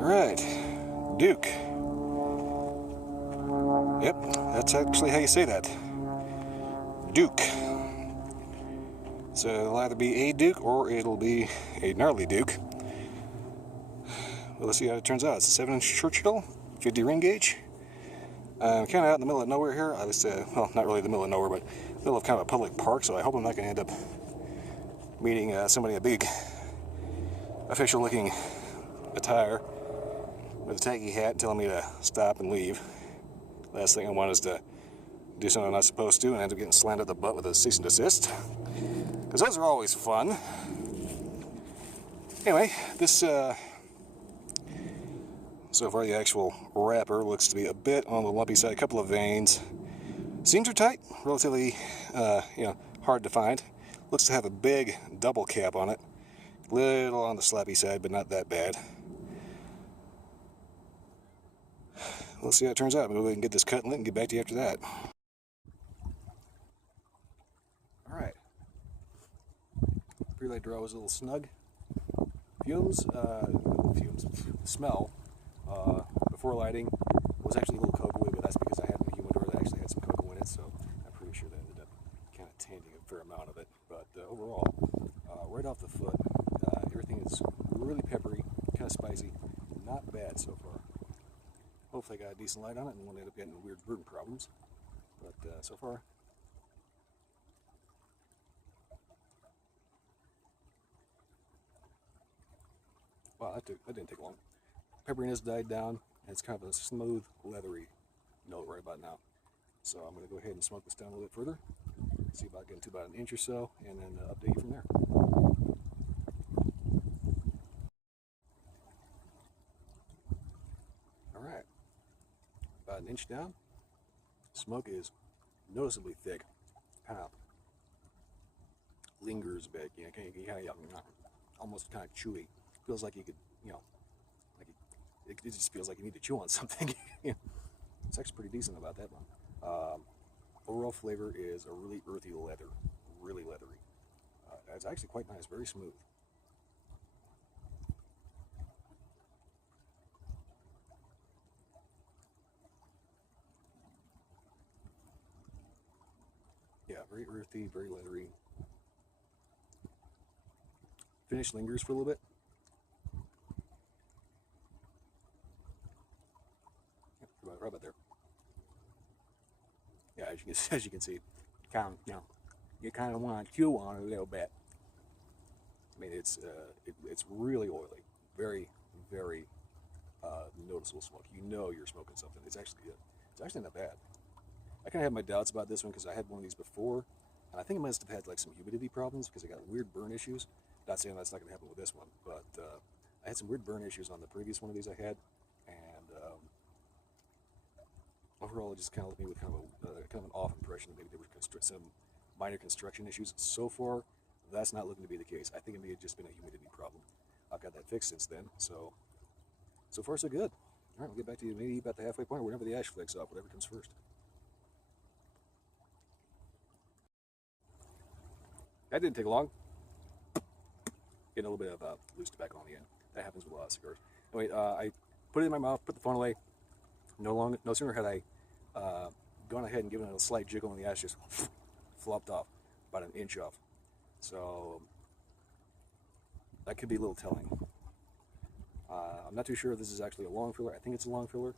Alright, Duque. Yep, that's actually how you say that. Duque. So it'll either be a Duque or it'll be a gnarly Duque. Well, let's see how it turns out. It's a 7-inch Churchill, 50 ring gauge. I'm kind of out in the middle of nowhere here. Well, not really the middle of nowhere, but middle of kind of a public park, so I hope I'm not going to end up meeting somebody in a big official-looking attire with a tacky hat and telling me to stop and leave. Last thing I want is to do something I'm not supposed to and end up getting slammed at the butt with a cease and desist, because those are always fun. Anyway, this so far the actual wrapper looks to be a bit on the lumpy side. A couple of veins. Seams are tight, relatively hard to find. Looks to have a big double cap on it. Little on the slappy side, but not that bad. Let's see how it turns out. Maybe we can get this cut and lit and get back to you after that. Alright. Pre-light draw was a little snug. Smell, before lighting was actually a little cocoa, but that's because I had a humidor that actually had some cocoa in it, so I'm pretty sure that ended up kind of tainting a fair amount of it. But overall, right off the foot, everything is really peppery, kind of spicy, not bad so far. Hopefully I got a decent light on it and won't end up getting weird burn problems, but so far. Wow, that didn't take long. Pepperiness died down, and it's kind of a smooth, leathery note right about now. So I'm going to go ahead and smoke this down a little bit further, see if I get to about an inch or so, and then update you from there. Alright, about an inch down. Smoke is noticeably thick, kind of lingers a bit, almost kind of chewy. Feels like you could, it just feels like you need to chew on something. It's actually pretty decent about that one. Overall flavor is a really earthy leather, really leathery. It's actually quite nice, very smooth. Yeah, very earthy, very leathery. Finish lingers for a little bit. Right about there. Yeah, as you can see, you kind of want to chew on it a little bit. I mean, it's really oily, very, very noticeable smoke. You know you're smoking something. It's actually not bad. I kind of have my doubts about this one because I had one of these before, and I think I must have had like some humidity problems because I got weird burn issues. Not saying that's not going to happen with this one, but I had some weird burn issues on the previous one of these I had, and overall, it just kind of left me with kind of an off impression that maybe there were some minor construction issues. So far, that's not looking to be the case. I think it may have just been a humidity problem. I've got that fixed since then, so far so good. All right, we'll get back to you maybe about the halfway point, or whenever the ash flakes off, whatever comes first. That didn't take long. Getting a little bit of loose tobacco on the end. That happens with a lot of cigars. Anyway, I put it in my mouth, put the phone away. No sooner had I gone ahead and given it a slight jiggle, and the ash just flopped off, about an inch off. So that could be a little telling. I'm not too sure if this is actually a long filler. I think it's a long filler,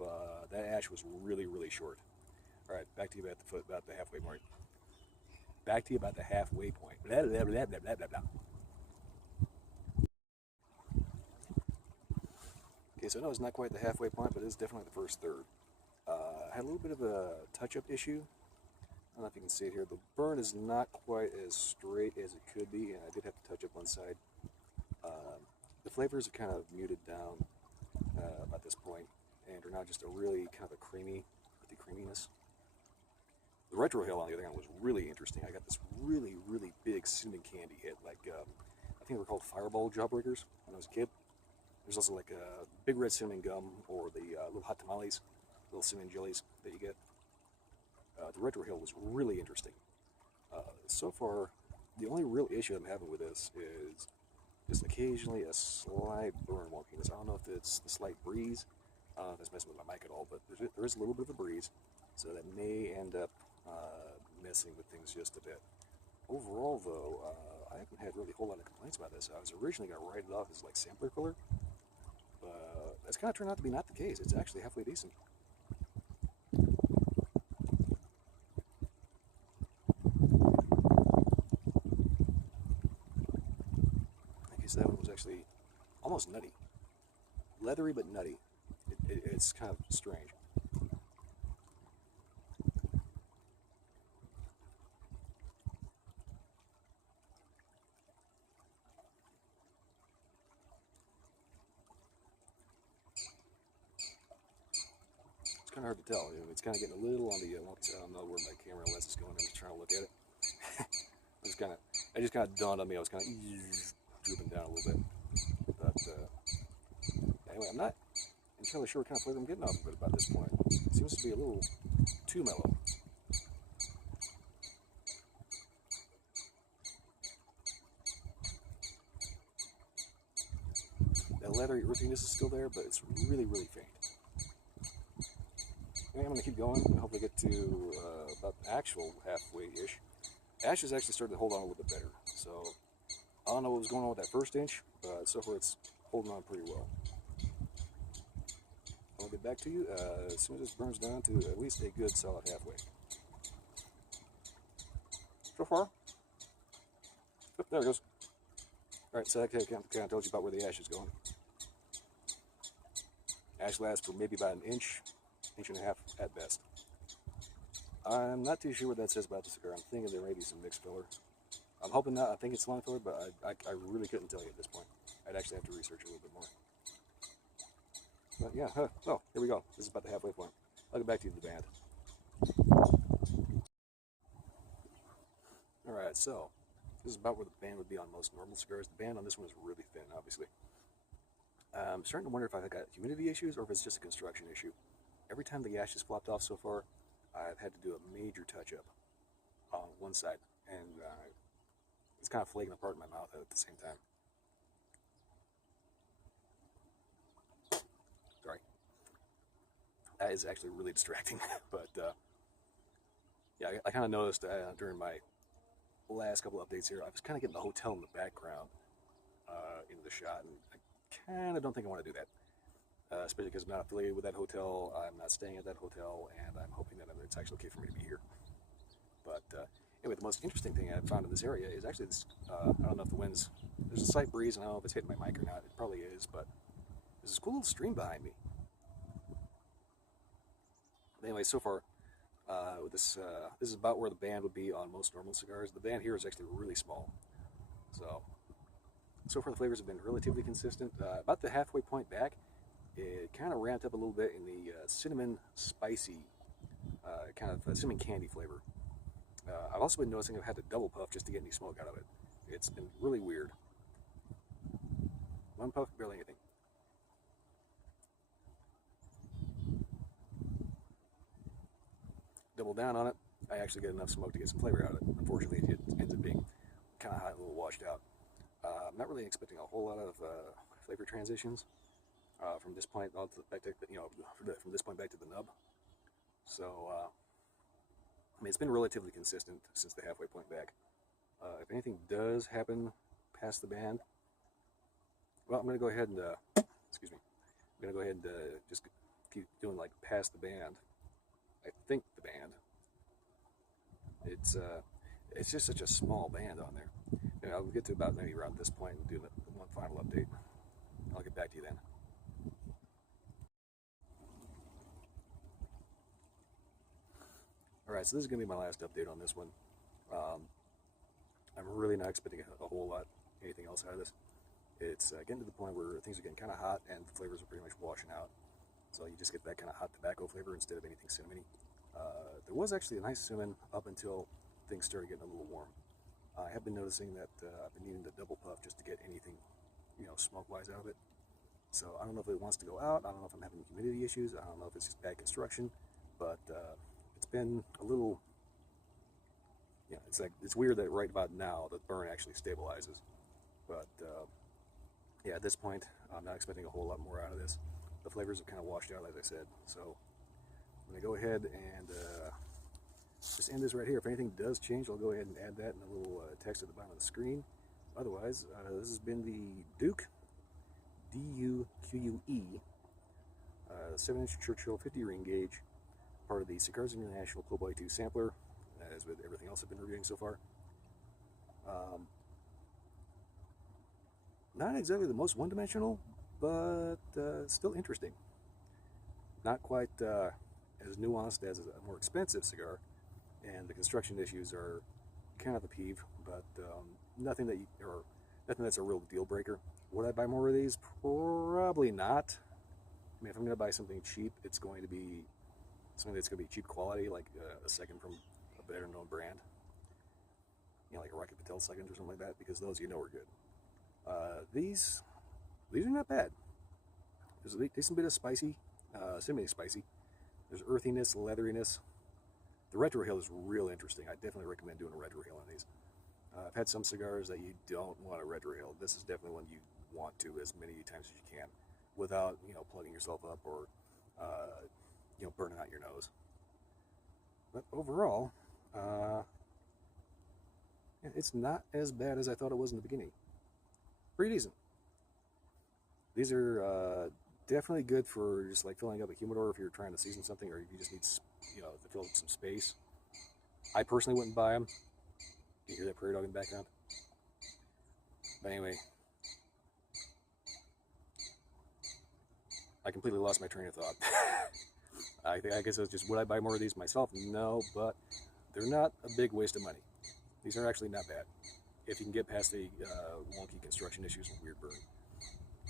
but that ash was really, really short. All right, back to you about the halfway point. Back to you about the halfway point. Blah, blah, blah, blah, blah, blah, blah. Okay, so I know it's not quite the halfway point, but it's definitely the first third. I had a little bit of a touch-up issue. I don't know if you can see it here. The burn is not quite as straight as it could be, and I did have to touch up one side. The flavors are kind of muted down at this point, and are now just a really kind of a creaminess. The retrohale, on the other hand, was really interesting. I got this really, really big cinnamon candy hit. Like, I think they were called Fireball Jawbreakers when I was a kid. There's also like a big red cinnamon gum, or the little hot tamales, little cinnamon jellies that you get. The retrohale was really interesting. So far, the only real issue I'm having with this is just occasionally a slight burn wonkiness. I don't know if it's the slight breeze. I don't know if it's messing with my mic at all, but there is a little bit of a breeze, so that may end up messing with things just a bit. Overall, though, I haven't had really a whole lot of complaints about this. I was originally going to write it off as like sampler filler, but that's kind of turned out to be not the case. It's actually halfway decent. I guess that one was actually almost nutty. Leathery, but nutty. It's kind of strange. It's kind of hard to tell. You know, it's kind of getting a little on the. I don't know where my camera lens is going. I'm just trying to look at it. It just kind of dawned on me. I was kind of drooping down a little bit. But anyway, I'm not entirely sure what kind of flavor I'm getting off of it about this point. It seems to be a little too mellow. That leathery earthiness is still there, but it's really, really faint. Anyway, I'm going to keep going and hopefully get to about the actual halfway-ish. Ash is actually starting to hold on a little bit better. So I don't know what was going on with that first inch, but so far it's holding on pretty well. I'll get back to you as soon as this burns down to at least a good solid halfway. So far, oh, there it goes. All right, so I kind of told you about where the ash is going. Ash lasts for maybe about an inch and a half at best. I'm not too sure what that says about the cigar. I'm thinking there may be some mixed filler. I'm hoping not. I think it's line filler, but I really couldn't tell you at this point. I'd actually have to research a little bit more. But yeah, oh, here we go. This is about the halfway point. I'll get back to you to the band. Alright, so this is about where the band would be on most normal cigars. The band on this one is really thin, obviously. I'm starting to wonder if I've got humidity issues or if it's just a construction issue. Every time the ash has flopped off so far, I've had to do a major touch-up on one side, and it's kind of flaking apart in my mouth at the same time. Sorry. That is actually really distracting, but yeah, I kind of noticed during my last couple updates here, I was kind of getting the hotel in the background into the shot, and I kind of don't think I want to do that. Especially because I'm not affiliated with that hotel, I'm not staying at that hotel, and I'm hoping that it's actually okay for me to be here. But anyway, the most interesting thing I've found in this area is actually this, I don't know if the wind's, there's a slight breeze, and I don't know if it's hitting my mic or not, it probably is, but there's this cool little stream behind me. But anyway, so far, with this is about where the band would be on most normal cigars. The band here is actually really small. So far the flavors have been relatively consistent. About the halfway point back, it kind of ramped up a little bit in the cinnamon spicy, kind of cinnamon candy flavor. I've also been noticing I've had to double puff just to get any smoke out of it. It's been really weird. One puff, barely anything. Double down on it, I actually get enough smoke to get some flavor out of it. Unfortunately, it ends up being kind of hot and a little washed out. I'm not really expecting a whole lot of flavor transitions from this point back to, from this point back to the nub. So I mean, it's been relatively consistent since the halfway point back. If anything does happen past the band, well, I'm going to go ahead and excuse me. I'm going to go ahead and just keep doing like past the band. I think the band. It's just such a small band on there. And I'll get to about maybe around this point and do the one final update. I'll get back to you then. Alright, so this is going to be my last update on this one. I'm really not expecting a whole lot, anything else out of this. It's getting to the point where things are getting kind of hot and the flavors are pretty much washing out. So you just get that kind of hot tobacco flavor instead of anything cinnamony. There was actually a nice cinnamon up until things started getting a little warm. I have been noticing that I've been needing to double puff just to get anything, smoke-wise out of it. So I don't know if it wants to go out. I don't know if I'm having humidity issues. I don't know if it's just bad construction. But it's been a little, it's weird that right about now the burn actually stabilizes. But yeah, at this point, I'm not expecting a whole lot more out of this. The flavors have kind of washed out, as I said. So I'm going to go ahead and just end this right here. If anything does change, I'll go ahead and add that in a little text at the bottom of the screen. Otherwise, this has been the Duque, D-U-Q-U-E, 7-inch Churchill 50 ring gauge, part of the Cigars International Club 2 sampler, as with everything else I've been reviewing so far. Not exactly the most one-dimensional, but still interesting. Not quite as nuanced as a more expensive cigar, and the construction issues are kind of a peeve, but nothing that's a real deal breaker. Would I buy more of these? Probably not. I mean, if I'm going to buy something cheap, it's going to be something that's going to be cheap quality, like a second from a better-known brand. You know, like a Rocky Patel second or something like that, because those you know are good. These are not bad. There's a decent bit of spicy, semi-spicy. There's earthiness, leatheriness. The retrohale is real interesting. I definitely recommend doing a retrohale on these. I've had some cigars that you don't want a retrohale. This is definitely one you want to as many times as you can, without plugging yourself up or burning out your nose. But overall, it's not as bad as I thought it was in the beginning. Pretty decent. These are definitely good for just like filling up a humidor if you're trying to season something, or if you just need to fill up some space. I personally wouldn't buy them. You hear that prairie dog in the background? But anyway, I completely lost my train of thought. I guess it was just, would I buy more of these myself? No, but they're not a big waste of money. These are actually not bad, if you can get past the wonky construction issues and weird burn.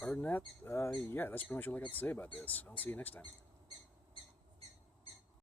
Other than that, yeah, that's pretty much all I got to say about this. I'll see you next time.